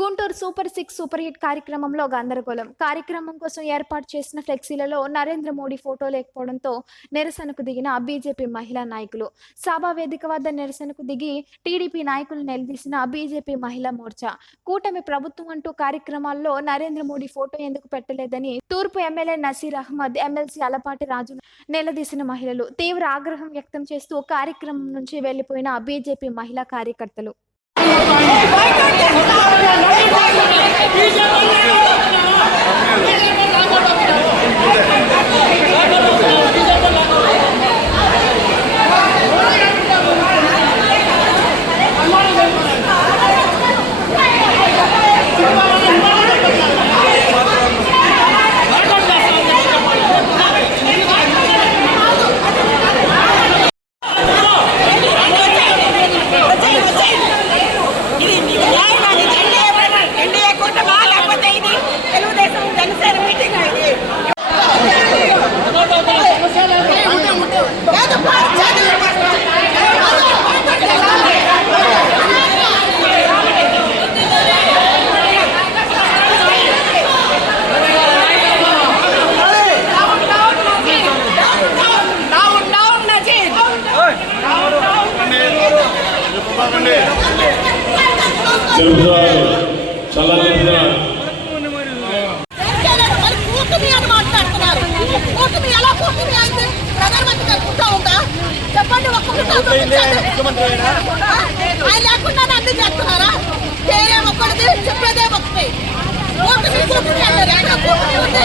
Guntur super six super hit కార్యక్రమంలో గందరగోళం. కార్యక్రమం కోసం ఏర్పాటు చేసిన ఫ్లెక్సీలలో నరేంద్ర మోడీ ఫోటో లేకపోవడంతో నిరసనకు దిగిన బీజేపీ మహిళా నాయకులు. సభా వేదిక వద్ద నిరసనకు దిగి టీడీపీ నాయకులు నిలదీసిన బీజేపీ మహిళా మోర్చా. కూటమి ప్రభుత్వం అంటూ కార్యక్రమాల్లో నరేంద్ర మోడీ ఫోటో ఎందుకు పెట్టలేదని తూర్పు ఎమ్మెల్యే నసీర్ అహ్మద్ ఎమ్మెల్సీ అలపాటి రాజు నిలదీసిన మహిళలు. తీవ్ర ఆగ్రహం వ్యక్తం చేస్తూ కార్యక్రమం నుంచి వెళ్ళిపోయిన బీజేపీ మహిళా కార్యకర్తలు. বিজেপি ప్రధానమంత్రి కలుపుతా ఉందా? చెప్పండి ఆయన లేకుండా అన్ని చేస్తున్నారా? చేయే ఒక్కడిది చెప్పేదే ఒకటి కూటమి కూటమి ఎక్కడ కూటమి ఉంది?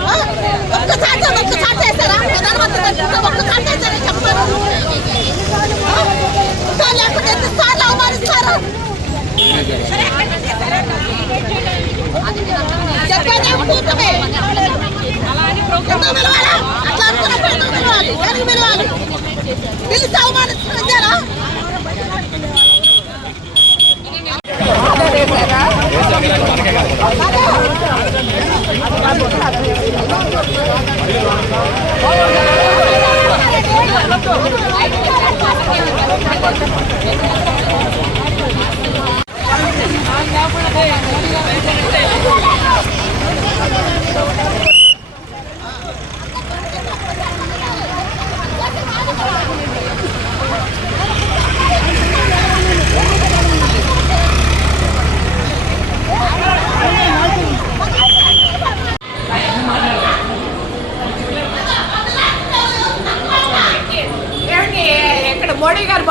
చెప్పేదే కూటమి ఎందుకు పిలవాలా?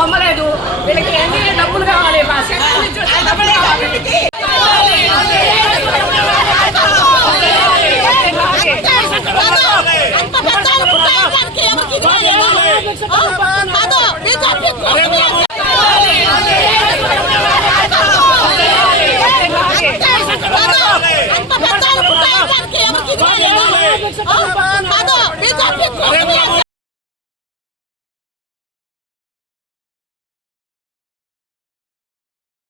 మోడీ గారు బొమ్మ లేదు వీళ్ళకి ఎన్ని డబ్బులు కావాలి మా కావాలి.